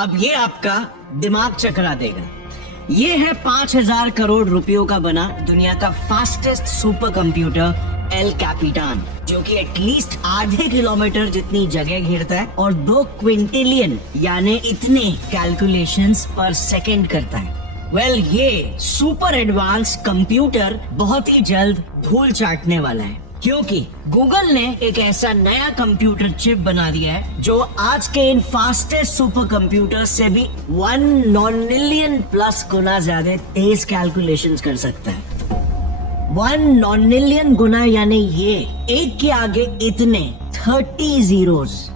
अब ये आपका दिमाग चकरा देगा। ये है 5,000 करोड़ रुपयों का बना दुनिया का फास्टेस्ट सुपर कंप्यूटर एल कैपिटान, जो कि एटलीस्ट आधे किलोमीटर जितनी जगह घेरता है और 2 क्विंटिलियन यानी इतने कैलकुलेशंस पर सेकंड करता है। ये सुपर एडवांस कंप्यूटर बहुत ही जल्द धूल चाटने वाला है, क्योंकि गूगल ने एक ऐसा नया कंप्यूटर चिप बना दिया है जो आज के इन फास्टेस्ट सुपर कंप्यूटर से भी 1 नॉनिलियन प्लस गुना ज्यादा तेज कैलकुलेशंस कर सकता है। 1 नॉनिलियन गुना यानी ये एक के आगे इतने 30 जीरोस,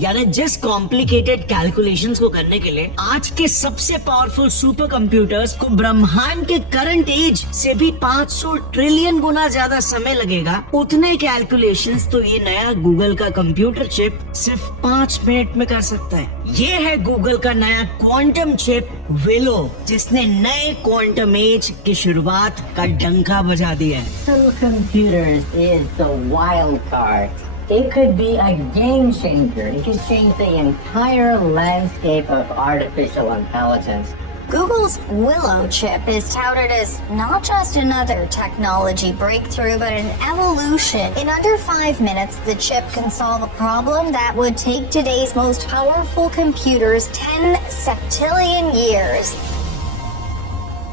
यानी जिस कॉम्प्लिकेटेड कैलकुलेशंस को करने के लिए आज के सबसे पावरफुल सुपर कंप्यूटर्स को ब्रह्मांड के करंट एज से भी 500 ट्रिलियन गुना ज्यादा समय लगेगा, उतने कैलकुलेशंस तो ये नया गूगल का कंप्यूटर चिप सिर्फ 5 मिनट में कर सकता है। ये है गूगल का नया क्वांटम चिप विलो, जिसने नए क्वांटम एज की शुरुआत का डंका बजा दिया है। Supercomputers is the wild card. It could be a game changer. It could change the entire landscape of artificial intelligence. Google's Willow chip is touted as not just another technology breakthrough, but an evolution. In under 5 minutes, the chip can solve a problem that would take today's most powerful computers 10 septillion years.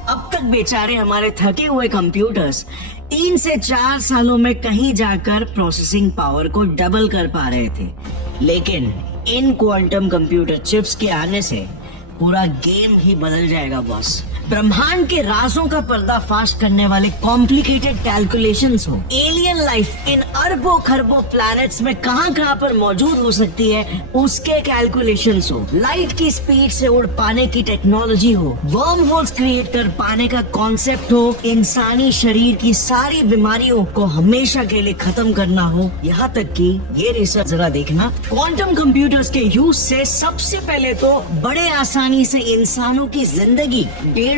अब तक बेचारे हमारे थके हुए computers 3 से 4 सालों में कहीं जाकर प्रोसेसिंग पावर को डबल कर पा रहे थे, लेकिन इन क्वांटम कंप्यूटर चिप्स के आने से पूरा गेम ही बदल जाएगा बॉस। ब्रह्मांड के राजों का पर्दाफाश करने वाले कॉम्प्लिकेटेड कैलकुलेशंस हो, एलियन लाइफ इन अरबों खरबों प्लैनेट्स में कहां पर मौजूद हो सकती है उसके कैलकुलेशंस हो, लाइट की स्पीड से उड़ पाने की टेक्नोलॉजी हो, वर्म होल्स क्रिएट कर पाने का कॉन्सेप्ट हो, इंसानी शरीर की सारी बीमारियों को हमेशा के लिए खत्म करना हो, यहाँ तक कि ये रिसर्च जरा देखना, क्वांटम कंप्यूटर्स के यूज से सबसे पहले तो बड़े आसानी से इंसानों की जिंदगी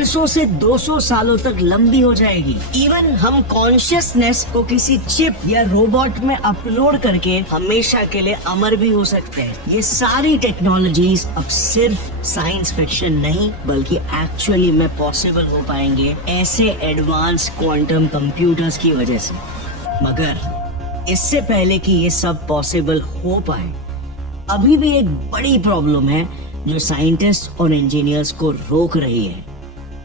150 से 200 सालों तक लंबी हो जाएगी। इवन हम कॉन्शियसनेस को किसी चिप या रोबोट में अपलोड करके हमेशा के लिए अमर भी हो सकते हैं। ये सारी टेक्नोलॉजीज अब सिर्फ साइंस फिक्शन नहीं बल्कि एक्चुअली में पॉसिबल हो पाएंगे ऐसे एडवांस क्वांटम कंप्यूटर्स की वजह से। मगर इससे पहले कि ये सब पॉसिबल हो पाए, अभी भी एक बड़ी प्रॉब्लम है जो साइंटिस्ट और इंजीनियर्स को रोक रही है।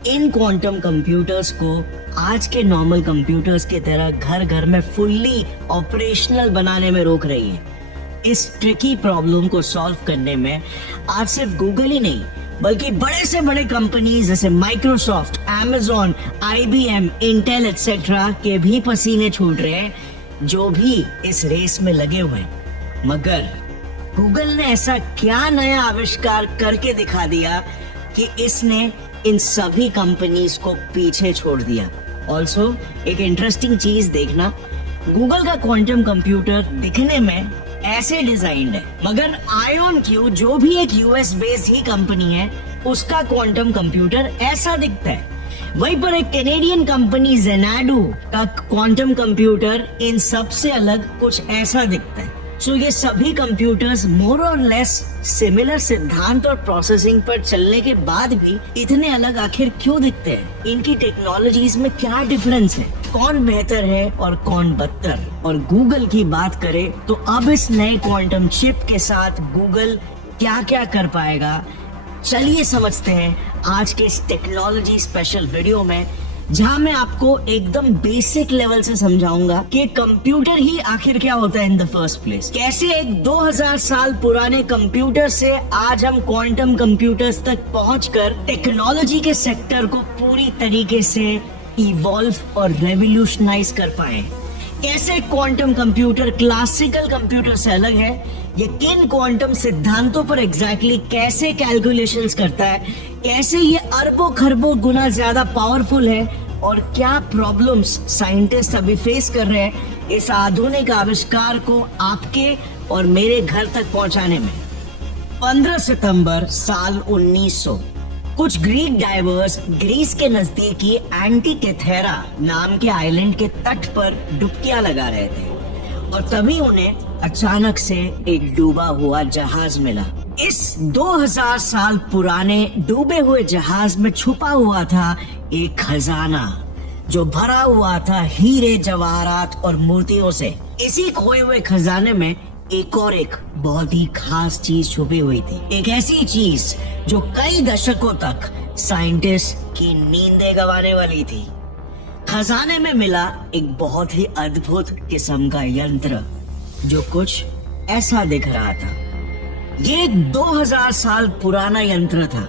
इन क्वांटम कंप्यूटर्स को आज के नॉर्मल कंप्यूटर्स की तरह घर घर में फुल्ली ऑपरेशनल बनाने में रोक रही है। इस ट्रिकी प्रॉब्लम को सॉल्व करने में आज सिर्फ गूगल ही नहीं बल्कि बड़े से बड़े कंपनीज जैसे Microsoft, Amazon, IBM, Intel etcetera के भी पसीने छूट रहे हैं, जो भी इस रेस में लगे हुए हैं। मगर गूगल ने ऐसा क्या नया आविष्कार करके दिखा दिया कि इसने इन सभी कंपनीज को पीछे छोड़ दिया। ऑल्सो एक इंटरेस्टिंग चीज देखना, गूगल का क्वांटम कंप्यूटर दिखने में ऐसे डिजाइन्ड है, मगर IonQ जो भी एक US बेस्ड ही कंपनी है, उसका क्वांटम कंप्यूटर ऐसा दिखता है। वहीं पर एक कैनेडियन कंपनी Xanadu का क्वांटम कंप्यूटर इन सबसे अलग कुछ ऐसा दिखता है। सो ये सभी कंप्यूटर्स मोर और लेस सिमिलर सिद्धांत और प्रोसेसिंग पर चलने के बाद भी इतने अलग आखिर क्यों दिखते हैं? इनकी टेक्नोलॉजीज में क्या डिफरेंस है? कौन बेहतर है और कौन बदतर? और गूगल की बात करें तो अब इस नए क्वांटम चिप के साथ गूगल क्या क्या कर पाएगा, चलिए समझते हैं आज के इस टेक्नोलॉजी स्पेशल वीडियो में, जहां मैं आपको एकदम बेसिक लेवल से समझाऊंगा कि कंप्यूटर ही आखिर क्या होता है इन द फर्स्ट प्लेस, कैसे एक 2000 साल पुराने कंप्यूटर से आज हम क्वांटम कंप्यूटर्स तक पहुंचकर टेक्नोलॉजी के सेक्टर को पूरी तरीके से इवॉल्व और रेवोल्यूशनाइज कर पाए, कैसे क्वांटम कंप्यूटर क्लासिकल कंप्यूटर से अलग है, ये किन क्वांटम सिद्धांतों पर एग्जैक्टली कैसे कैलकुलेशंस करता है, कैसे ये अरबों खरबों गुना ज्यादा पावरफुल है और क्या प्रॉब्लम्स साइंटिस्ट अभी फेस कर रहे हैं इस आधुनिक आविष्कार को आपके और मेरे घर तक पहुंचाने में। 15 सितंबर साल 1900 कुछ ग्रीक डाइवर्स ग्रीस के नजदीकी एंटिकेथेरा नाम के आइलैंड के तट पर डुबकियां लगा रहे थे। और तभी उन्हें अचानक से एक डूबा हुआ जहाज मिला। इस 2000 साल पुराने डूबे हुए जहाज में छुपा हुआ था एक खजाना जो भरा हुआ था हीरे जवाहरात और मूर्तियों से। इसी खोए हुए खजाने में एक बहुत ही खास चीज छुपी हुई थी, एक ऐसी चीज जो कई दशकों तक साइंटिस्ट की नींदें गंवाने वाली थी। खजाने में मिला एक बहुत ही अद्भुत किस्म का यंत्र जो कुछ ऐसा दिख रहा था। ये एक 2000 साल पुराना यंत्र था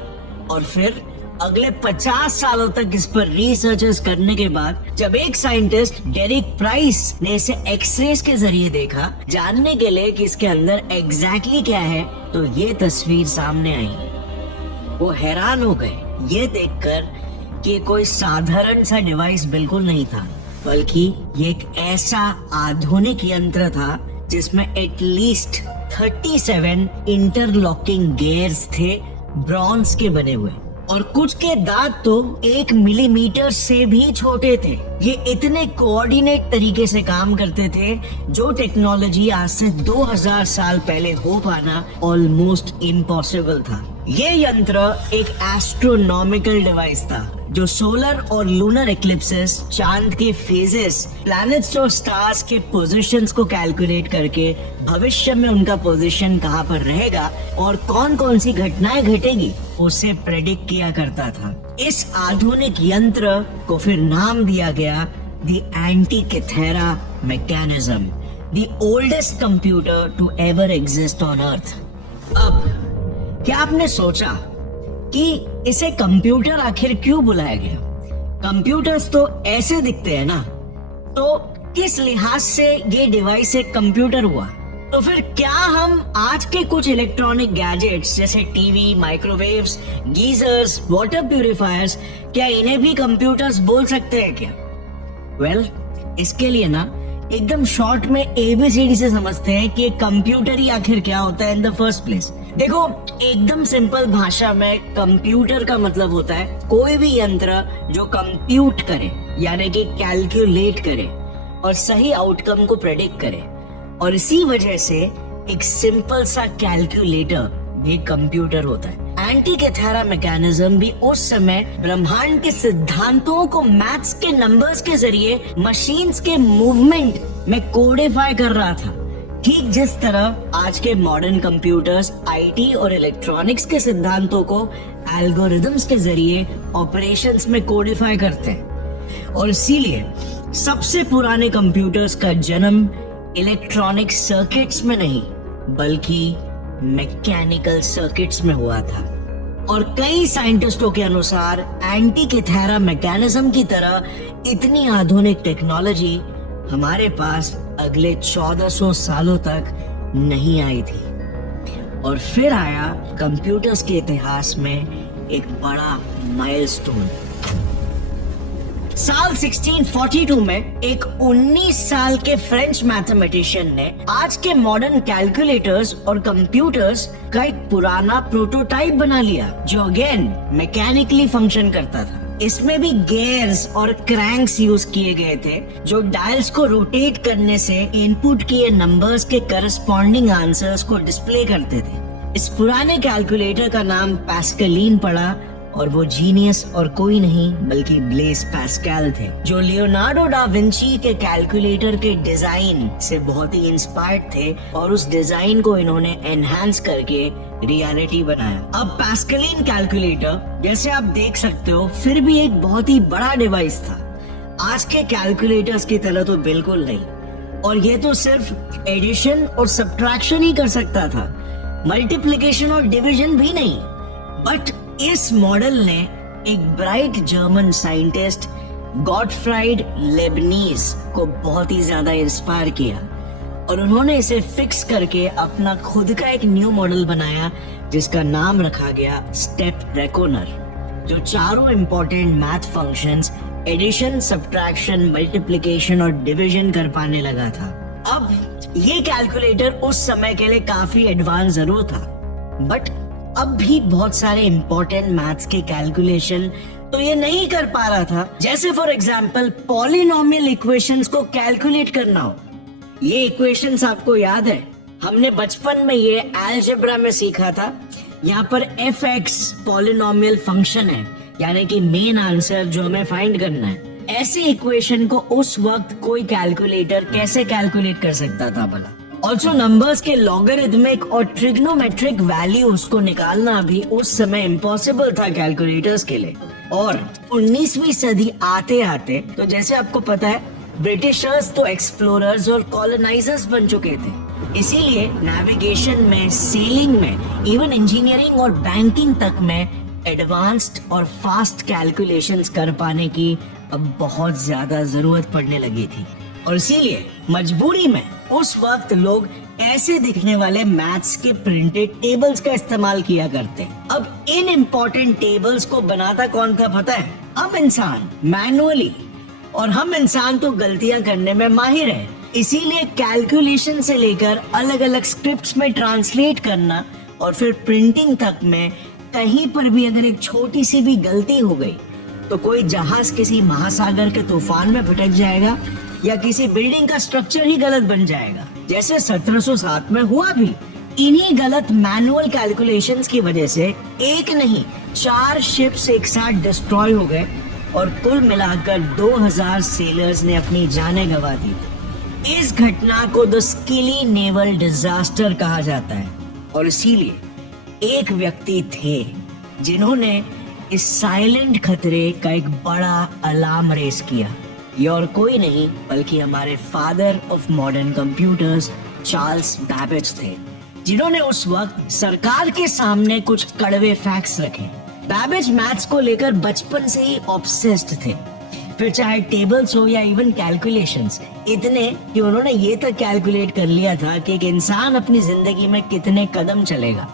और फिर अगले 50 सालों तक इस पर रिसर्चेस करने के बाद जब एक साइंटिस्ट डेरिक प्राइस ने इसे एक्सरेज के जरिए देखा जानने के लिए कि इसके अंदर एग्जैक्टली क्या है, तो ये तस्वीर सामने आई। वो हैरान हो गए ये देखकर कि कोई साधारण सा डिवाइस बिल्कुल नहीं था, बल्कि ये एक ऐसा आधुनिक यंत्र था जिसमें एटलीस्ट 37 इंटरलॉकिंग गियर्स थे, ब्रॉन्ज के बने हुए, और कुछ के दांत तो 1 मिलीमीटर से भी छोटे थे। ये इतने कोऑर्डिनेट तरीके से काम करते थे जो टेक्नोलॉजी आज से 2000 साल पहले हो पाना ऑलमोस्ट इम्पॉसिबल था। ये यंत्र एक एस्ट्रोनॉमिकल डिवाइस था जो सोलर और लूनर इक्लिप्सेस, चांद के फेजेस, प्लैनेट्स और स्टार्स के पोजीशंस को कैलकुलेट करके भविष्य में उनका पोजीशन कहाँ पर रहेगा और कौन कौन सी घटनाएं घटेगी उसे प्रेडिक्ट किया करता था। इस आधुनिक यंत्र को फिर नाम दिया गया the Antikythera mechanism, the oldest computer to ever exist on earth. अब क्या आपने सोचा कि इसे कंप्यूटर आखिर क्यों बुलाया गया? कंप्यूटर्स तो ऐसे दिखते हैं ना, तो किस लिहाज से ये डिवाइस एक कंप्यूटर हुआ? तो फिर क्या हम आज के कुछ इलेक्ट्रॉनिक गैजेट्स जैसे TV, microwaves, geysers, water purifiers, क्या इन्हें भी कंप्यूटर्स बोल सकते हैं क्या? वेल, इसके लिए ना एकदम शॉर्ट में ABCD से समझते हैं कि एक कंप्यूटर ही आखिर क्या होता है इन द फर्स्ट प्लेस। देखो, एकदम सिंपल भाषा में कंप्यूटर का मतलब होता है कोई भी यंत्र जो कंप्यूट करे, यानी कि कैलकुलेट करे और सही आउटकम को प्रेडिक्ट करे। और इसी वजह से एक सिंपल सा कैलकुलेटर भी कंप्यूटर होता है। एंटीकैथेरा मैकेनिज्म भी उस समय ब्रह्मांड के सिद्धांतों को मैथ्स के नंबर्स के जरिए मशीन्स के मूवमेंट में कोडिफाई कर रहा था, ठीक जिस तरह आज के मॉडर्न कंप्यूटर्स IT और इलेक्ट्रॉनिक्स के सिद्धांतों को एल्गोरिथम्स के जरिए ऑपरेशंस में कोडिफाई करते हैं। और इसीलिए सबसे पुराने कंप्यूटर्स का जन्म इलेक्ट्रॉनिक सर्किट्स में नहीं बल्कि मैकेनिकल सर्किट्स में हुआ था। और कई साइंटिस्टों के अनुसार एंटीकैथेरा मैकेनिज्म की तरह इतनी आधुनिक टेक्नोलॉजी हमारे पास अगले 1400 सालों तक नहीं आई थी। और फिर आया कंप्यूटर्स के इतिहास में एक बड़ा माइलस्टोन। साल 1642 में एक 19 साल के फ्रेंच मैथमेटिशियन ने आज के मॉडर्न कैलकुलेटर्स और कंप्यूटर्स का एक पुराना प्रोटोटाइप बना लिया जो अगेन मैकेनिकली फंक्शन करता था। इसमें भी गियर्स और क्रैंक्स यूज किए गए थे जो डायल्स को रोटेट करने से इनपुट किए नंबर्स के करस्पॉन्डिंग आंसर्स को डिस्प्ले करते थे। इस पुराने कैलकुलेटर का नाम पास्कलीन पड़ा और वो जीनियस और कोई नहीं बल्कि ब्लेस पास्कल थे जो लियोनार्डो डा विंची के कैलकुलेटर के डिजाइन से बहुत ही इंस्पायर्ड थे और उस डिजाइन को इन्होंने एनहांस करके रियलिटी बनाया। अब पास्कलीन कैलकुलेटर जैसे आप देख सकते हो फिर भी एक बहुत ही बड़ा डिवाइस था। आज के कैलकुलेटर्स की तरह तो बिल्कुल नहीं। और ये तो सिर्फ एडिशन और सब्ट्रैक्शन ही कर सकता था, मल्टीप्लिकेशन और डिवीजन भी नहीं। बट इस मॉडल ने एक bright German scientist Gottfried Lebanese को बहुत ही ज्यादा इंस्पायर किया और उन्होंने इसे फिक्स करके अपना खुद का एक न्यू मॉडल बनाया जिसका नाम रखा गया स्टेप रेकोनर, जो चारों important math functions addition, subtraction, multiplication और डिवीजन कर पाने लगा था। अब ये कैलकुलेटर उस समय के लिए काफी एडवांस जरूर था, बट अब भी बहुत सारे इंपॉर्टेंट मैथ्स के कैलकुलेशन तो ये नहीं कर पा रहा था। जैसे फॉर एग्जांपल पॉलिनोमियल इक्वेशंस को कैलकुलेट करना हो ये इक्वेशंस आपको याद है, हमने बचपन में ये अलजेब्रा में सीखा था। यहाँ पर fx पॉलिनोमियल फंक्शन है, यानी कि मेन आंसर जो हमें फाइंड करना है। ऐसे इक्वेशन को उस वक्त कोई कैलकुलेटर कैसे कैलकुलेट कर सकता था भला? ऑल्सो नंबर्स के लॉगरिथमिक और ट्रिग्नोमेट्रिक वैल्यूज को निकालना भी उस समय इम्पॉसिबल था कैलकुलेटर्स के लिए। और 19वीं सदी आते आते, तो जैसे आपको पता है, ब्रिटिशर्स तो एक्सप्लोरर्स और कॉलोनाइजर्स बन चुके थे। इसीलिए नेविगेशन में, सेलिंग में, इवन इंजीनियरिंग और बैंकिंग तक में एडवांस्ड और फास्ट कैलकुलेशंस कर पाने की अब बहुत ज्यादा जरूरत पड़ने लगी थी। और इसीलिए मजबूरी में उस वक्त लोग ऐसे दिखने वाले मैथ्स के प्रिंटेड टेबल्स का इस्तेमाल किया करते। अब इन इम्पोर्टेंट टेबल्स को बनाता कौन था पता है? हम इंसान, मैनुअली। और हम इंसान तो गलतियां करने में माहिर है, इसीलिए कैलकुलेशन से लेकर अलग अलग स्क्रिप्ट्स में ट्रांसलेट करना और फिर प्रिंटिंग तक में कहीं पर भी अगर एक छोटी सी भी गलती हो गई तो कोई जहाज किसी महासागर के तूफान में भटक जाएगा या किसी बिल्डिंग का स्ट्रक्चर ही गलत बन जाएगा, जैसे 1707 में हुआ भी। इन्हीं गलत मैनुअल कैलकुलेशंस की वजह से एक नहीं 4 शिप्स एक साथ डिस्ट्रॉय हो गए और कुल मिलाकर 2000 सेलर्स ने अपनी जानें गंवा दी। इस घटना को द स्किली नेवल डिजास्टर कहा जाता है। और इसीलिए एक व्यक्ति थे जिन्होंने इस साइलेंट खतरे का एक बड़ा अलार्म रेस किया। ये और कोई नहीं बल्कि हमारे father of modern computers Charles Babbage थे, जिन्होंने उस वक्त सरकार के सामने कुछ कड़वे फैक्ट्स रखे। बैबेज मैथ्स को लेकर बचपन से ही ऑब्सेस्ड थे, फिर चाहे टेबल्स हो या इवन कैलकुलेशंस, इतने कि उन्होंने ये तक कैलकुलेट कर लिया था कि एक इंसान अपनी जिंदगी में कितने कदम चलेगा,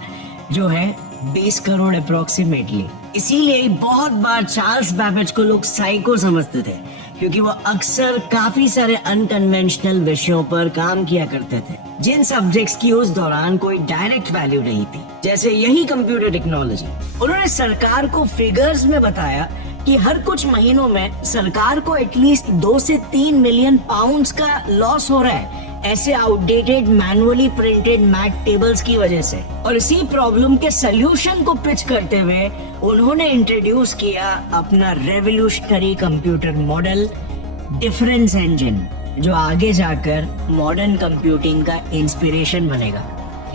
जो है 20 करोड़ अप्रोक्सीमेटली। इसीलिए बहुत बार चार्ल्स बैबेज को लोग साइको समझते थे, क्योंकि वो अक्सर काफी सारे अनकन्वेंशनल विषयों पर काम किया करते थे, जिन सब्जेक्ट्स की उस दौरान कोई डायरेक्ट वैल्यू नहीं थी, जैसे यही कंप्यूटर टेक्नोलॉजी। उन्होंने सरकार को फिगर्स में बताया कि हर कुछ महीनों में सरकार को एटलीस्ट 2 से 3 मिलियन पाउंड्स का लॉस हो रहा है ऐसे outdated manually printed math tables की वजह से। और इसी प्रॉब्लम के सलूशन को पिच करते हुए उन्होंने इंट्रोड्यूस किया अपना revolutionary computer model difference engine, जो आगे जाकर मॉडर्न कंप्यूटिंग का इंस्पिरेशन बनेगा।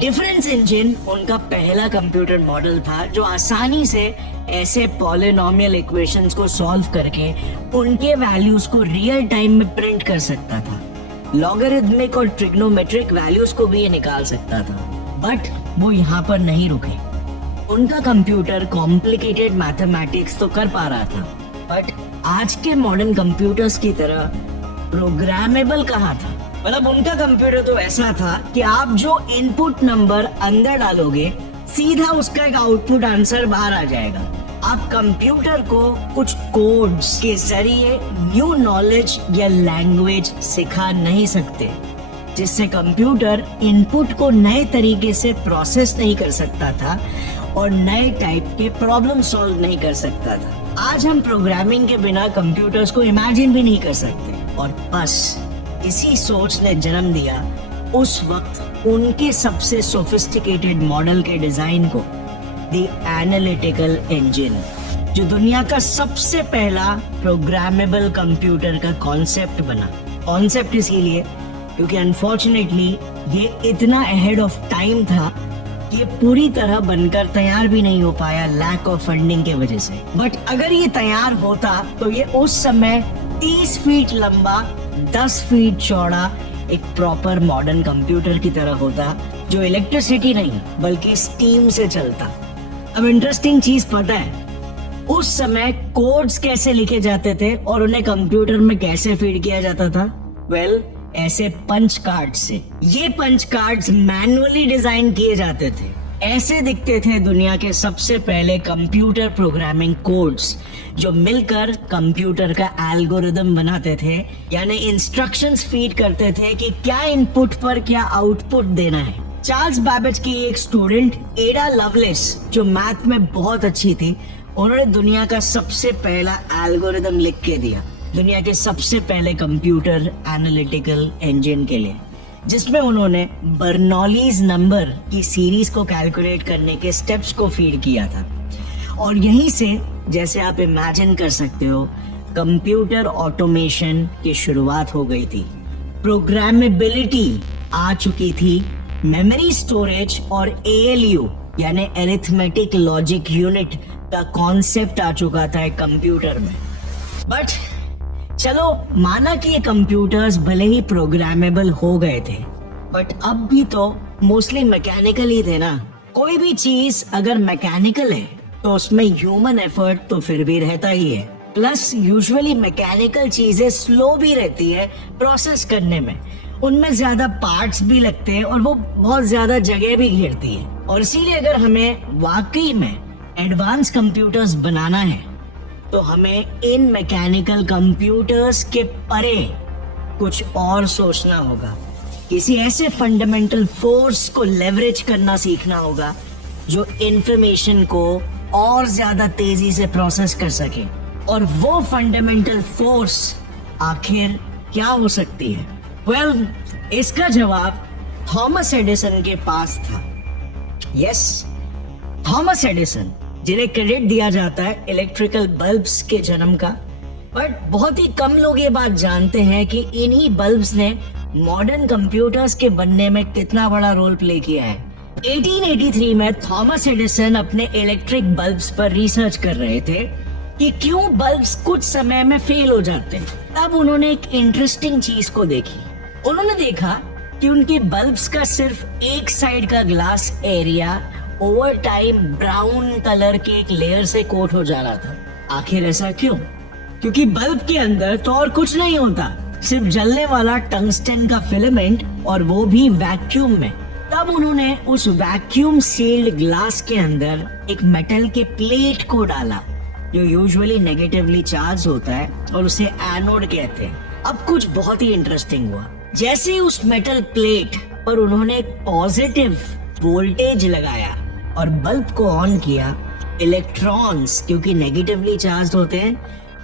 डिफरेंस इंजन उनका पहला कंप्यूटर मॉडल था जो आसानी से ऐसे पॉलिनोमियल इक्वेशंस को सॉल्व करके उनके वैल्यूज को रियल टाइम में प्रिंट कर सकता था। लॉगरिथमिक और ट्रिग्नोमेट्रिक वैल्यूज को भी ये निकाल सकता था। बट वो यहाँ पर नहीं रुके। उनका कंप्यूटर कॉम्प्लिकेटेड मैथमेटिक्स तो कर पा रहा था, बट आज के मॉडर्न कंप्यूटर्स की तरह प्रोग्रामेबल कहाँ था। मतलब उनका कंप्यूटर तो ऐसा था कि आप जो इनपुट नंबर अंदर डालोगे सीधा उसका एक आउटपुट आंसर बाहर आ जाएगा। आप कंप्यूटर को कुछ कोड्स के जरिए न्यू नॉलेज या लैंग्वेज सिखा नहीं सकते, जिससे कंप्यूटर इनपुट को नए तरीके से प्रोसेस नहीं कर सकता था और नए टाइप के प्रॉब्लम सॉल्व नहीं कर सकता था। आज हम प्रोग्रामिंग के बिना कंप्यूटर्स को इमेजिन भी नहीं कर सकते। और बस इसी सोच ने जन्म दिया उस वक्त उनके सबसे सोफिस्टिकेटेड मॉडल के डिजाइन को, द एनालिटिकल इंजन, जो दुनिया का सबसे पहला प्रोग्रामेबल कंप्यूटर का कॉन्सेप्ट बना। कॉन्सेप्ट इसीलिए क्योंकि अनफॉर्चुनेटली ये इतना अहेड ऑफ टाइम था कि ये पूरी तरह बनकर तैयार भी नहीं हो पाया लैक ऑफ फंडिंग के वजह से। बट अगर ये तैयार होता तो ये उस समय 30 फीट लंबा 10 फीट चौड़ा एक प्रॉपर मॉडर्न कंप्यूटर की तरह होता, जो इलेक्ट्रिसिटी नहीं बल्कि स्टीम से चलता। अब इंटरेस्टिंग चीज पता है, उस समय कोड्स कैसे लिखे जाते थे और उन्हें कंप्यूटर में कैसे फीड किया जाता था? वेल, ऐसे पंच कार्ड से। ये पंच कार्ड्स मैनुअली डिजाइन किए जाते थे। ऐसे दिखते थे दुनिया के सबसे पहले कंप्यूटर प्रोग्रामिंग कोड्स, जो मिलकर कंप्यूटर का एल्गोरिदम बनाते थे, यानी इंस्ट्रक्शंस फीड करते थे कि क्या इनपुट पर क्या आउटपुट देना है। चार्ल्स बैबेज की एक स्टूडेंट एडा लवलेस, जो मैथ में बहुत अच्छी थी, उन्होंने दुनिया का सबसे पहला एल्गोरिदम लिख के दिया दुनिया के सबसे पहले कंप्यूटर एनालिटिकल इंजन के लिए। जिसमें उन्होंने बर्नौलीज नंबर की सीरीज को कैलकुलेट करने के स्टेप्स को फीड किया था। और यहीं से, जैसे आप इमेजिन कर सकते हो, कंप्यूटर ऑटोमेशन की शुरुआत हो गई थी। प्रोग्रामेबिलिटी आ चुकी थी, मेमोरी स्टोरेज और ALU यानी अरिथमेटिक लॉजिक यूनिट का कॉन्सेप्ट आ चुका था एक कंप्यूटर में। बट चलो माना कि ये कंप्यूटर्स भले ही प्रोग्रामेबल हो गए थे, बट अब भी तो मोस्टली मैकेनिकल ही थे ना। कोई भी चीज अगर मैकेनिकल है तो उसमें ह्यूमन एफर्ट तो फिर भी रहता ही है। प्लस यूजुअली मैकेनिकल चीजें स्लो भी रहती है प्रोसेस करने में, उनमें ज्यादा पार्ट्स भी लगते हैं और वो बहुत ज्यादा जगह भी घेरती है। और इसीलिए अगर हमें वाकई में एडवांस कंप्यूटर्स बनाना है तो हमें इन मैकेनिकल कंप्यूटर्स के परे कुछ और सोचना होगा। किसी ऐसे फंडामेंटल फोर्स को लेवरेज करना सीखना होगा जो इंफॉर्मेशन को और ज्यादा तेजी से प्रोसेस कर सके। और वो फंडामेंटल फोर्स आखिर क्या हो सकती है? वेल, इसका जवाब थॉमस एडिसन के पास था। यस, थॉमस एडिसन, जिन्हें क्रेडिट दिया जाता है इलेक्ट्रिकल बल्ब्स के जन्म का। बट बहुत ही कम लोग ये बात जानते हैं कि इन्हीं बल्ब्स ने मॉडर्न कंप्यूटर्स के बनने में कितना बड़ा रोल प्ले किया है। 1883 में थॉमस एडिसन अपने इलेक्ट्रिक बल्ब्स पर रिसर्च कर रहे थे कि क्यों बल्ब्स कुछ समय में फेल हो जाते हैं। तब उन्होंने एक इंटरेस्टिंग चीज को देखी। उन्होंने देखा कि उनके बल्ब्स का सिर्फ एक साइड का glass area over time brown colour के एक लेयर से कोट हो जा रहा था। आखिर ऐसा क्यों? क्योंकि बल्ब के अंदर तो और कुछ नहीं होता, सिर्फ जलने वाला टंगस्टन का फिलामेंट, और वो भी वैक्यूम में। तब उन्होंने उस वैक्यूम सील्ड ग्लास के अंदर एक मेटल के प्लेट को डाला जो यूजुअली नेगेटिवली चार्ज होता है और उसे एनोड कहते हैं। अब कुछ बहुत ही इंटरेस्टिंग हुआ। जैसे ही उस मेटल प्लेट पर उन्होंने एक पॉजिटिव वोल्टेज लगाया और बल्ब को ऑन किया, इलेक्ट्रॉन्स, क्योंकि नेगेटिवली चार्ज होते हैं,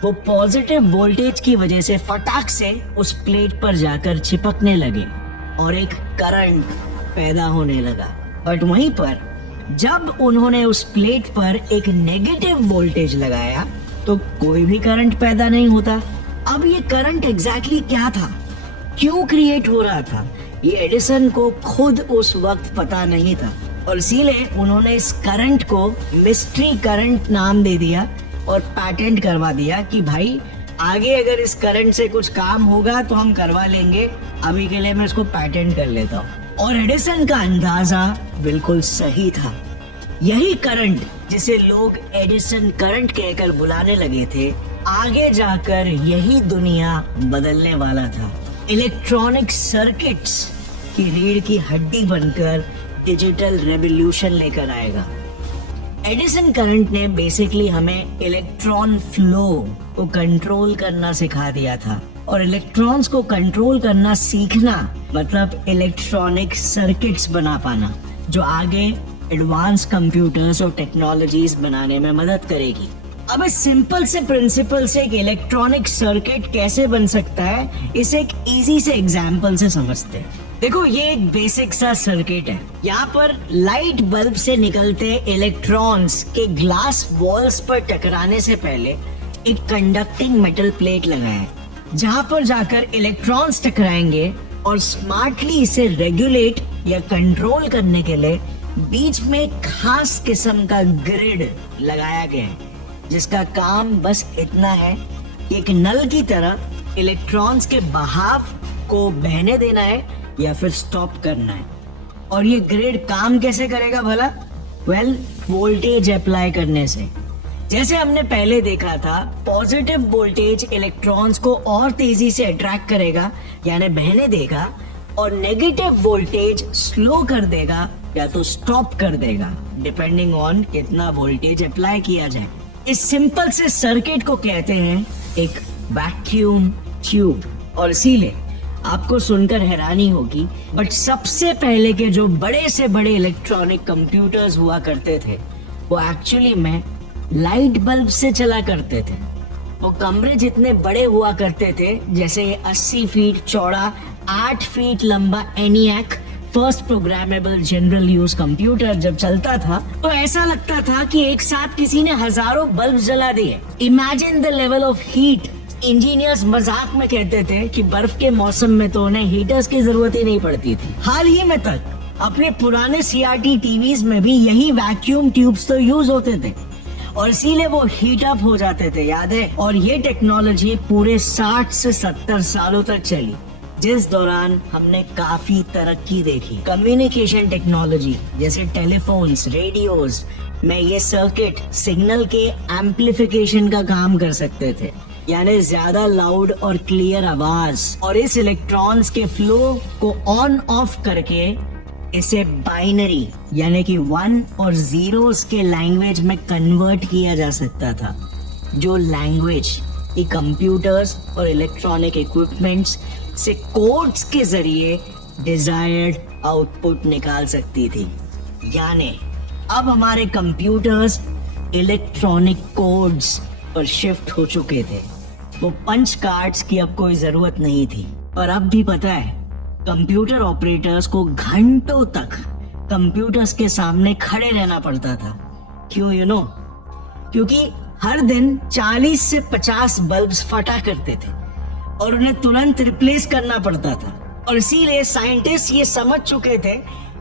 वो पॉजिटिव वोल्टेज की वजह से फटाक से उस प्लेट पर जाकर चिपकने लगे और एक करंट पैदा होने लगा। बट वहीं पर जब उन्होंने उस प्लेट पर एक नेगेटिव वोल्टेज लगाया तो कोई भी करंट पैदा नहीं होता। अब ये करंट एग्जैक्टली क्या था, क्यों क्रिएट हो रहा था, ये एडिसन को खुद उस वक्त पता नहीं था। और इसीलिए उन्होंने इस करंट को मिस्ट्री करंट नाम दे दिया और पैटेंट करवा दिया कि भाई आगे अगर इस करंट से कुछ काम होगा तो हम करवा लेंगे, अभी के लिए मैं इसको पैटेंट कर लेता हूँ। और एडिसन का अंदाजा बिल्कुल सही था। यही करंट, जिसे लोग एडिसन करंट कहकर बुलाने लगे थे, आगे जाकर यही दुनिया बदलने वाला था। इलेक्ट्रॉनिक सर्किट्स की रीढ़ की हड्डी बनकर डिजिटल रेवोल्यूशन लेकर आएगा। एडिसन करंट ने बेसिकली हमें इलेक्ट्रॉन फ्लो को कंट्रोल करना सिखा दिया था। और इलेक्ट्रॉन्स को कंट्रोल करना सीखना मतलब इलेक्ट्रॉनिक सर्किट्स बना पाना, जो आगे एडवांस कंप्यूटर्स और टेक्नोलॉजीज बनाने में मदद करेगी। अब इस सिंपल से प्रिंसिपल से एक इलेक्ट्रॉनिक सर्किट कैसे बन सकता है, इसे एक इजी से एग्जांपल से समझते हैं। देखो, ये एक बेसिक सा सर्किट है। यहाँ पर लाइट बल्ब से निकलते इलेक्ट्रॉन्स के ग्लास वॉल्स पर टकराने से पहले एक कंडक्टिंग मेटल प्लेट लगा है, जहाँ पर जाकर इलेक्ट्रॉन्स टकराएंगे और स्मार्टली इसे रेगुलेट या कंट्रोल करने के लिए बीच में एक खास किस्म का ग्रिड लगाया गया है, जिसका काम बस इतना है कि एक नल की तरह इलेक्ट्रॉन्स के बहाव को बहने देना है या फिर स्टॉप करना है। और ये ग्रिड काम कैसे करेगा भला? वेल, वोल्टेज अप्लाई करने से। जैसे हमने पहले देखा था, पॉजिटिव वोल्टेज इलेक्ट्रॉन्स को और तेजी से अट्रैक्ट करेगा यानी बहने देगा, और नेगेटिव वोल्टेज स्लो कर देगा या तो स्टॉप कर देगा, डिपेंडिंग ऑन कितना वोल्टेज अप्लाई किया जाए। इस सिंपल से सर्किट को कहते हैं एक वैक्यूम ट्यूब। और इसीलिए आपको सुनकर हैरानी होगी, बट सबसे पहले के जो बड़े से बड़े इलेक्ट्रॉनिक कंप्यूटर्स हुआ करते थे, वो एक्चुअली में लाइट बल्ब से चला करते थे। वो कमरे जितने बड़े हुआ करते थे, जैसे 80 फीट चौड़ा 8 फीट लंबा ENIAC first programmable general use computer जब चलता था तो ऐसा लगता था कि एक साथ किसी ने हजारों बल्ब जला दिए। Imagine the level of heat. Engineers मजाक में कहते थे कि बर्फ के मौसम में तो उन्हें हीटर्स की जरूरत ही नहीं पड़ती थी। हाल ही में तक अपने पुराने CRT टीवीज में भी यही वैक्यूम ट्यूब्स तो यूज होते थे और इसीलिए वो हीट अप हो जाते थे, याद है। और ये टेक्नोलॉजी पूरे 60 से 70 सालों तक चली, जिस दौरान हमने काफी तरक्की देखी। कम्युनिकेशन टेक्नोलॉजी जैसे टेलीफोन्स, रेडियोज में ये सर्किट सिग्नल के एम्प्लीफिकेशन का काम कर सकते थे, यानी ज्यादा लाउड और क्लियर आवाज, और इस इलेक्ट्रॉन्स के फ्लो को ऑन ऑफ करके इसे बाइनरी यानी कि 1 और 0s के लैंग्वेज में कन्वर्ट किया जा सकता था, जो लैंग्वेज की कंप्यूटर्स और इलेक्ट्रॉनिक इक्विपमेंट्स से कोड्स के जरिए डिजायर्ड आउटपुट निकाल सकती थी। यानी अब हमारे कंप्यूटर्स इलेक्ट्रॉनिक कोड्स पर शिफ्ट हो चुके थे। वो पंच कार्ड्स की अब कोई जरूरत नहीं थी। और अब भी पता है, कंप्यूटर ऑपरेटर्स को घंटों तक कंप्यूटर्स के सामने खड़े रहना पड़ता था। क्यों क्योंकि हर दिन 40 से 50 बल्ब्स फटा करते थे और उन्हें तुरंत रिप्लेस करना पड़ता था। और इसीलिए साइंटिस्ट ये समझ चुके थे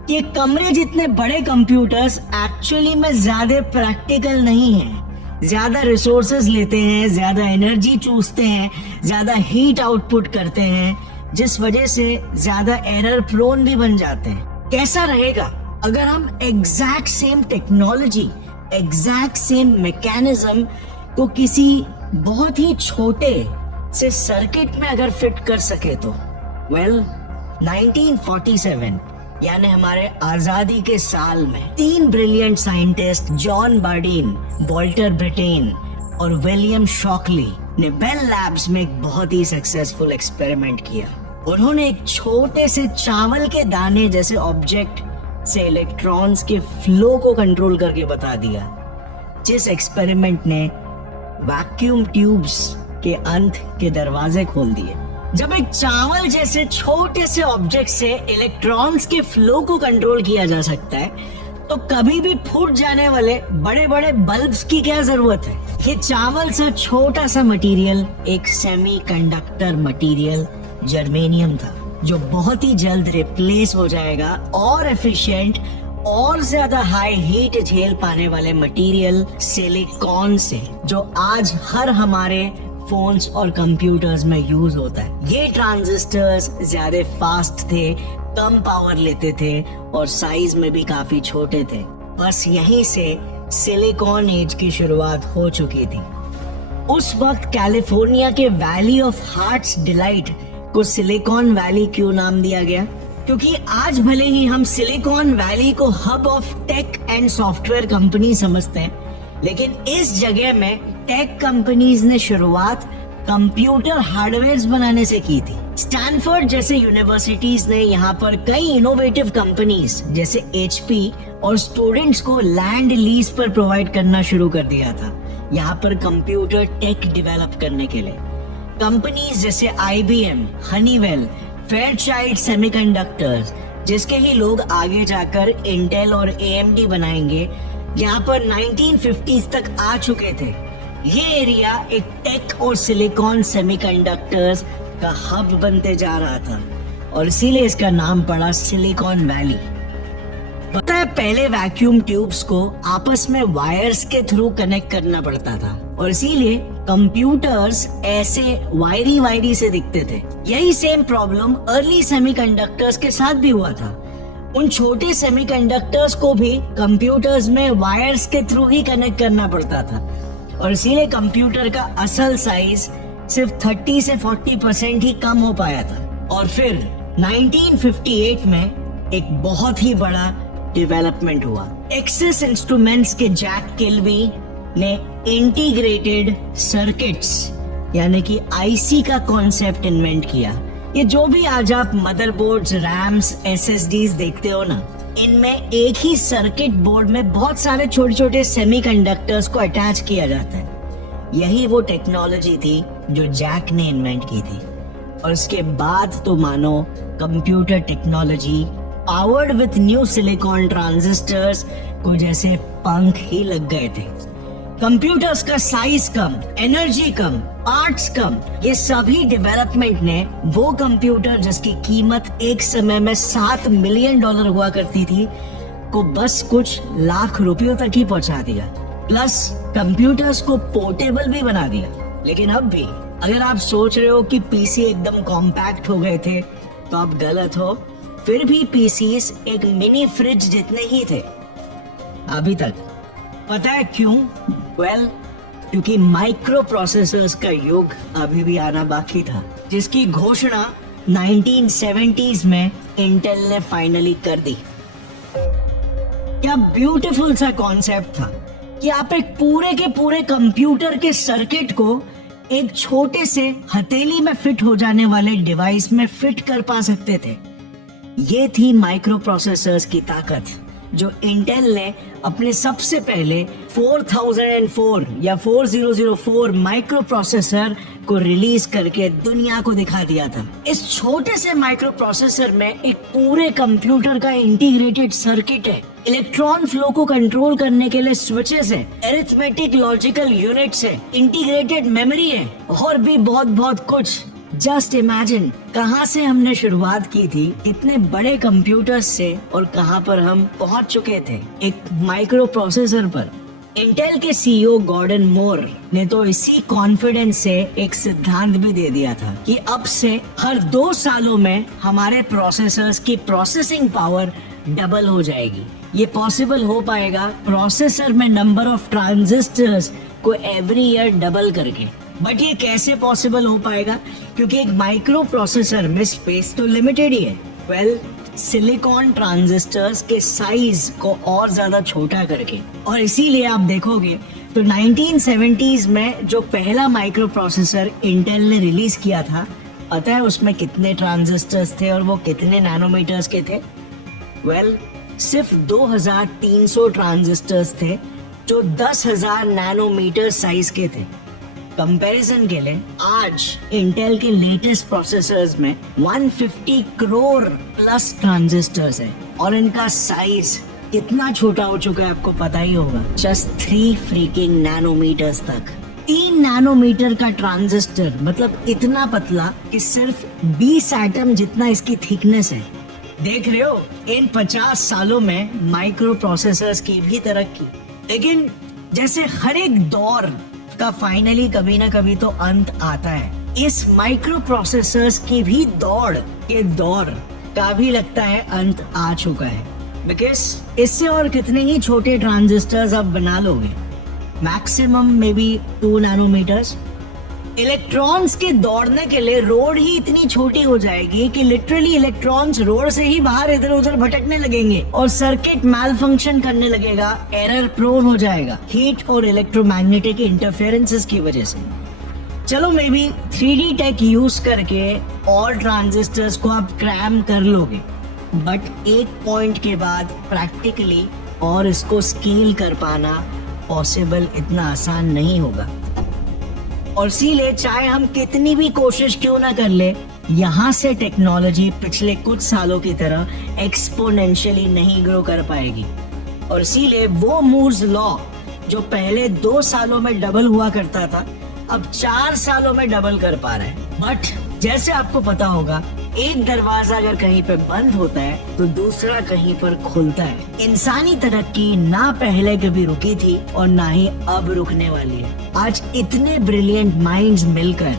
कि कमरे जितने बड़े कंप्यूटर्स एक्चुअली में ज्यादा प्रैक्टिकल नहीं है, ज्यादा रिसोर्सेज लेते हैं, ज्यादा एनर्जी चूसते हैं, ज्यादा हीट आउटपुट करते हैं, जिस वजह से ज्यादा एरर प्रोन भी बन जाते हैं। कैसा रहेगा अगर हम exact same technology, exact same mechanism को किसी बहुत ही छोटे से सर्किट में अगर फिट कर सके तो? 1947 यानी हमारे आजादी के साल में 3 brilliant scientist John Bardeen, Walter Britain और विलियम शॉकली ने बेल लैब्स में एक बहुत ही सक्सेसफुल एक्सपेरिमेंट किया। उन्होंने एक छोटे से चावल के दाने जैसे ऑब्जेक्ट से इलेक्ट्रॉन्स के फ्लो को कंट्रोल करके बता दिया, जिस एक्सपेरिमेंट ने वैक्यूम ट्यूब्स के अंत के दरवाजे खोल दिए। जब एक चावल जैसे छोटे से ऑब्जेक्ट से इलेक्ट्रॉन्स के फ्लो को कंट्रोल किया जा सकता है, तो कभी भी फूट जाने वाले बड़े बड़े बल्ब्स की क्या जरूरत है? ये चावल सा छोटा सा मटेरियल एक सेमीकंडक्टर मटेरियल जर्मेनियम था, जो बहुत ही जल्द रिप्लेस हो जाएगा और एफिशिएंट और ज्यादा हाई हीट झेल पाने वाले मटेरियल सिलिकॉन से, जो आज हर हमारे फोन्स और कंप्यूटर्स में यूज होता है। ये ट्रांजिस्टर्स ज्यादा फास्ट थे, कम पावर लेते थे और साइज में भी काफी छोटे थे। बस यहीं से सिलिकॉन एज की शुरुआत हो चुकी थी। उस वक्त कैलिफोर्निया के वैली ऑफ हार्ट्स डिलाइट को सिलिकॉन वैली क्यों नाम दिया गया? क्योंकि आज भले ही हम सिलिकॉन वैली को hub of tech and software company समझते हैं, लेकिन इस जगह में टेक कंपनीज ने शुरुआत कंप्यूटर हार्डवेयर बनाने से की थी। स्टैनफोर्ड जैसे यूनिवर्सिटीज ने यहाँ पर कई इनोवेटिव कंपनीज जैसे HP और स्टूडेंट्स को लैंड लीज पर प्रोवाइड करना शुरू कर दिया था, यहाँ पर कंप्यूटर टेक डेवलप करने के लिए। कंपनीज जैसे IBM, हनीवेल, फेयरचाइल्ड सेमीकंडक्टर्स, जिसके ही लोग आगे जाकर इंटेल और AMD बनाएंगे, यहाँ पर 1950s तक आ चुके थे। ये एरिया एक टेक और सिलिकॉन सेमीकंडक्टर्स का हब बनते जा रहा था और इसीलिए इसका नाम पड़ा सिलिकॉन वैली। पता है, पहले वैक्यूम ट्यूब्स को आपस में वायर्स के थ्रू कनेक्ट करना पड़ता था और इसीलिए कंप्यूटर्स ऐसे वायरी से दिखते थे। यही सेम प्रॉब्लम अर्ली सेमीकंडक्टर्स के साथ भी हुआ था। उन छोटे सेमीकंडक्टर्स को भी कंप्यूटर्स में वायर्स के थ्रू ही कनेक्ट करना पड़ता था और इसीलिए कंप्यूटर का असल साइज सिर्फ 30 से 40% ही कम हो पाया था। और फिर 1958 में एक बहुत ही बड़ा डेवलपमेंट हुआ। एक्सेस इंस्ट्रूमेंट्स के जैक किल्बी ने इंटीग्रेटेड सर्किट्स यानी कि IC का कॉन्सेप्ट इन्वेंट किया। ये जो भी आज आप मदरबोर्ड्स, रैम्स, SSDs देखते हो ना, इनमें एक ही सर्किट बोर्ड में बहुत सारे छोटे छोटे सेमीकंडक्टर्स को अटैच किया जाता है। यही वो टेक्नोलॉजी थी जो जैक ने इन्वेंट की थी। और उसके बाद तो मानो computer technology powered with new silicon transistors को जैसे पंख ही लग गए थे। कंप्यूटर्स का साइज कम, एनर्जी कम, पार्ट्स कम, ये सभी डेवलपमेंट ने वो कंप्यूटर जिसकी कीमत एक समय में $7 मिलियन हुआ करती थी को बस कुछ लाख रुपयों तक ही पहुंचा दिया। प्लस कंप्यूटर्स को पोर्टेबल भी बना दिया। लेकिन अब भी अगर आप सोच रहे हो कि पीसी एकदम कॉम्पैक्ट हो गए थे तो आप गलत हो। फिर भी पीसीस एक मिनी फ्रिज जितने ही थे अभी तक। पता है क्यों? वेल, क्योंकि माइक्रो प्रोसेसर्स का युग अभी भी आना बाकी था, जिसकी घोषणा 1970s में इंटेल ने फाइनली कर दी। क्या ब्यूटीफुल सा कॉन्सेप्ट था कि आप एक पूरे के पूरे कंप्यूटर के सर्किट को एक छोटे से हथेली में फिट हो जाने वाले डिवाइस में फिट कर पा सकते थे। ये थी माइक्रो प्रोसेसर्स की ताकत, जो इंटेल ने अपने सबसे पहले 4004 या 4004 माइक्रो प्रोसेसर को रिलीज करके दुनिया को दिखा दिया था। इस छोटे से माइक्रो प्रोसेसर में एक पूरे कंप्यूटर का इंटीग्रेटेड सर्किट है, इलेक्ट्रॉन फ्लो को कंट्रोल करने के लिए स्विचेस है, अरिथमेटिक लॉजिकल यूनिट्स है, इंटीग्रेटेड मेमोरी है और भी बहुत कुछ। जस्ट इमेजिन कहां से हमने शुरुआत की थी, कितने बड़े कंप्यूटर्स से, और कहां पर हम पहुंच चुके थे, एक माइक्रो प्रोसेसर पर। इंटेल के सीईओ गॉर्डन मोर ने तो इसी कॉन्फिडेंस से एक सिद्धांत भी दे दिया था कि अब से हर 2 सालों में हमारे प्रोसेसर्स की प्रोसेसिंग पावर डबल हो जाएगी। ये पॉसिबल हो पाएगा प्रोसेसर में नंबर ऑफ ट्रांजिस्टर्स को एवरी ईयर डबल करके। बट ये कैसे पॉसिबल हो पाएगा? क्योंकि एक माइक्रो प्रोसेसर में स्पेस तो लिमिटेड ही है। वेल, सिलिकॉन ट्रांजिस्टर्स के साइज को और ज्यादा छोटा करके। और इसीलिए आप देखोगे तो 1970s में जो पहला माइक्रो प्रोसेसर इंटेल ने रिलीज किया था, पता है उसमें कितने ट्रांजिस्टर्स थे और वो कितने नैनोमीटर्स के थे? वेल, सिर्फ 2300 ट्रांजिस्टर्स थे जो 10,000 नैनोमीटर साइज के थे। कंपैरिजन के लिए आज इंटेल के लेटेस्ट प्रोसेसर्स में 150 करोड़ प्लस ट्रांजिस्टर्स है और इनका साइज कितना छोटा हो चुका है आपको पता ही होगा, जस्ट 3 फ्रीकिंग नैनोमीटर्स तक। 3 नैनोमीटर का ट्रांजिस्टर मतलब इतना पतला कि सिर्फ 20 एटम जितना इसकी थिकनेस है। देख रहे हो, इन 50 सालों में माइक्रो प्रोसेसर्स की भी तरक्की। लेकिन जैसे हर एक दौर का फाइनली कभी ना कभी तो अंत आता है, इस माइक्रो प्रोसेसर्स की भी दौड़ का भी लगता है अंत आ चुका है। बिकॉज इससे और कितने ही छोटे ट्रांजिस्टर्स आप बना लोगे, maximum may be 2 nanometers. Electrons के दौड़ने के लिए रोड ही इतनी छोटी हो जाएगी कि लिटरली इलेक्ट्रॉन्स रोड से ही बाहर इधर उधर भटकने लगेंगे और सर्किट मैल फंक्शन करने लगेगा, एरर प्रोन हो जाएगा हीट और इलेक्ट्रोमैग्नेटिक इंटरफेरेंसेस की वजह से। चलो may be 3D take use करके और ट्रांजिस्टर्स को आप क्रैम कर लोगे, बट एक पॉइंट के बाद प्रैक्टिकली और इसको स्केल कर पाना पॉसिबल इतना आसान नहीं होगा। और इसीलिए चाहे हम कितनी भी कोशिश क्यों ना कर ले, यहाँ से टेक्नोलॉजी पिछले कुछ सालों की तरह एक्सपोनेंशियली नहीं ग्रो कर पाएगी। और इसीलिए वो मूर्स लॉ जो पहले 2 सालों में डबल हुआ करता था, अब 4 सालों में डबल कर पा रहा है। बट जैसे आपको पता होगा, एक दरवाजा अगर कहीं पे बंद होता है तो दूसरा कहीं पर खुलता है। इंसानी तरक्की ना पहले कभी रुकी थी और ना ही अब रुकने वाली है। आज इतने ब्रिलियंट माइंड्स मिलकर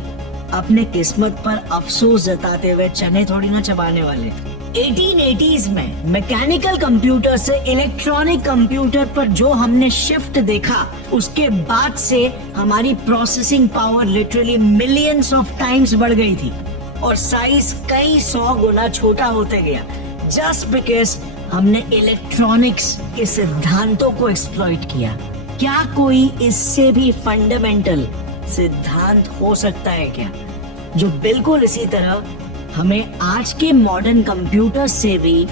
अपने किस्मत पर अफसोस जताते हुए चने थोड़ी ना चबाने वाले। 1880s में मैकेनिकल कंप्यूटर से इलेक्ट्रॉनिक कंप्यूटर पर जो हमने शिफ्ट देखा, उसके बाद से हमारी processing power literally millions of times बढ़ गई थी और साइज कई 100 गुना छोटा होते गया, जस्ट बिकॉज हमने इलेक्ट्रॉनिक्स के सिद्धांतों को एक्सप्लॉइट किया। क्या कोई इससे भी फंडामेंटल सिद्धांत हो सकता है क्या, जो बिल्कुल इसी तरह हमें आज के मॉडर्न कंप्यूटर से भी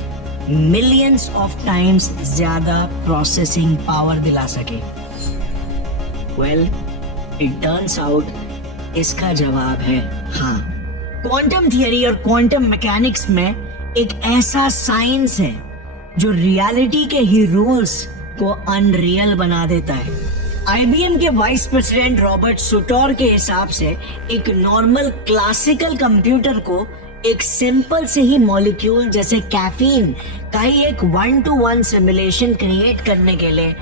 मिलियंस ऑफ टाइम्स ज्यादा प्रोसेसिंग पावर दिला सके? वेल, इट टर्न्स आउट इसका जवाब है हाँ। क्वांटम थियरी और क्वांटम मैकेनिक्स में एक ऐसा साइंस है जो रियलिटी के ही रूल्स को अनरियल बना देता है। IBM के वाइस प्रेसिडेंट रॉबर्ट सुटोर के हिसाब से एक नॉर्मल क्लासिकल कंप्यूटर को एक सिंपल से ही मॉलिक्यूल जैसे कैफीन का ही एक 1-to-1 सिमुलेशन क्रिएट करने के लिए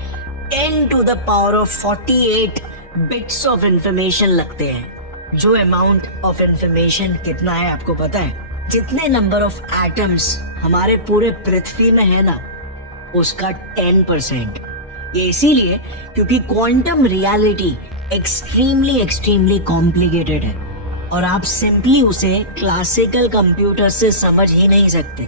10 to the power of 48 bits of information लगते हैं। जो अमाउंट ऑफ इंफॉर्मेशन कितना है आपको पता है? जितने नंबर ऑफ एटम्स हमारे पूरे पृथ्वी में है ना, उसका 10%। ये इसीलिए क्योंकि क्वांटम रियलिटी एक्सट्रीमली कॉम्प्लिकेटेड है और आप सिंपली उसे क्लासिकल कंप्यूटर से समझ ही नहीं सकते।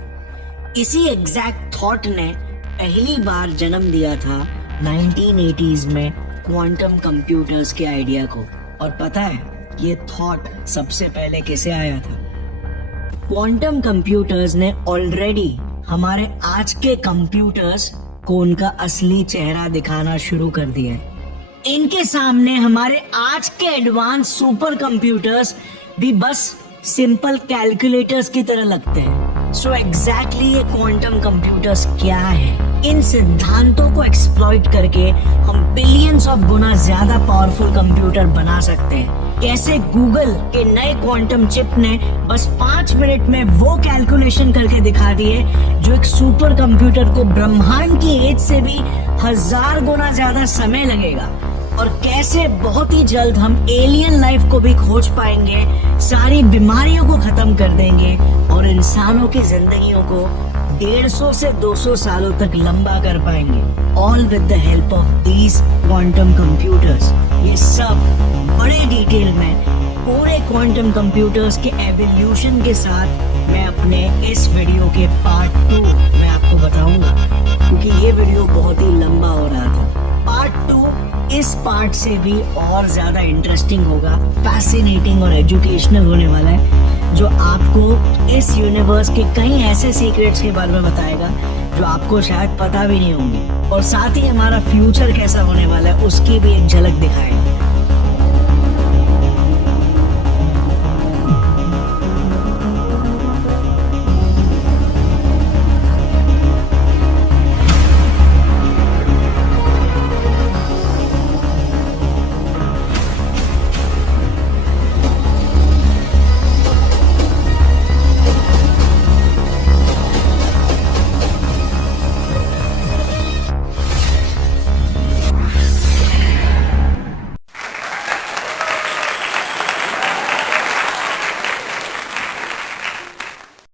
इसी एग्जैक्ट थॉट ने पहली बार जन्म दिया था 1980s में क्वांटम कंप्यूटर्स के आइडिया को। और पता है ये थॉट सबसे पहले किसे आया था? क्वांटम कंप्यूटर्स ने ऑलरेडी हमारे आज के कंप्यूटर्स को उनका असली चेहरा दिखाना शुरू कर दिया है। इनके सामने हमारे आज के एडवांस सुपर कंप्यूटर्स भी बस सिंपल कैलकुलेटर्स की तरह लगते हैं। सो एग्जैक्टली ये क्वांटम कंप्यूटर्स क्या है? इन सिद्धांतों को एक्सप्लॉइट करके हम बिलियंस ऑफ गुना ज्यादा पावरफुल कंप्यूटर बना सकते हैं। कैसे गूगल के नए क्वांटम चिप ने बस 5 मिनट में वो कैलकुलेशन करके दिखा दिए जो एक सुपर कंप्यूटर को ब्रह्मांड की एज से भी 1000 गुना ज्यादा समय लगेगा। और कैसे बहुत ही जल्द हम एलियन लाइफ को भी खोज पाएंगे, सारी बीमारियों को खत्म कर देंगे और इंसानों की जिंदगियों को 150 से 200 सालों तक लंबा कर पाएंगे। All with the help of these quantum computers. ये सब बड़े डिटेल में पूरे क्वांटम कंप्यूटर्स के एवोल्यूशन के साथ मैं अपने इस वीडियो के पार्ट 2 में आपको बताऊंगा, क्योंकि ये वीडियो बहुत ही लंबा हो रहा था। पार्ट 2 इस पार्ट से भी और ज्यादा इंटरेस्टिंग होगा, फैसिनेटिंग और एजुकेशनल होने वाला है, जो आपको इस यूनिवर्स के कई ऐसे सीक्रेट्स के बारे में बताएगा जो आपको शायद पता भी नहीं होंगे, और साथ ही हमारा फ्यूचर कैसा होने वाला है उसकी भी एक झलक दिखाएगा।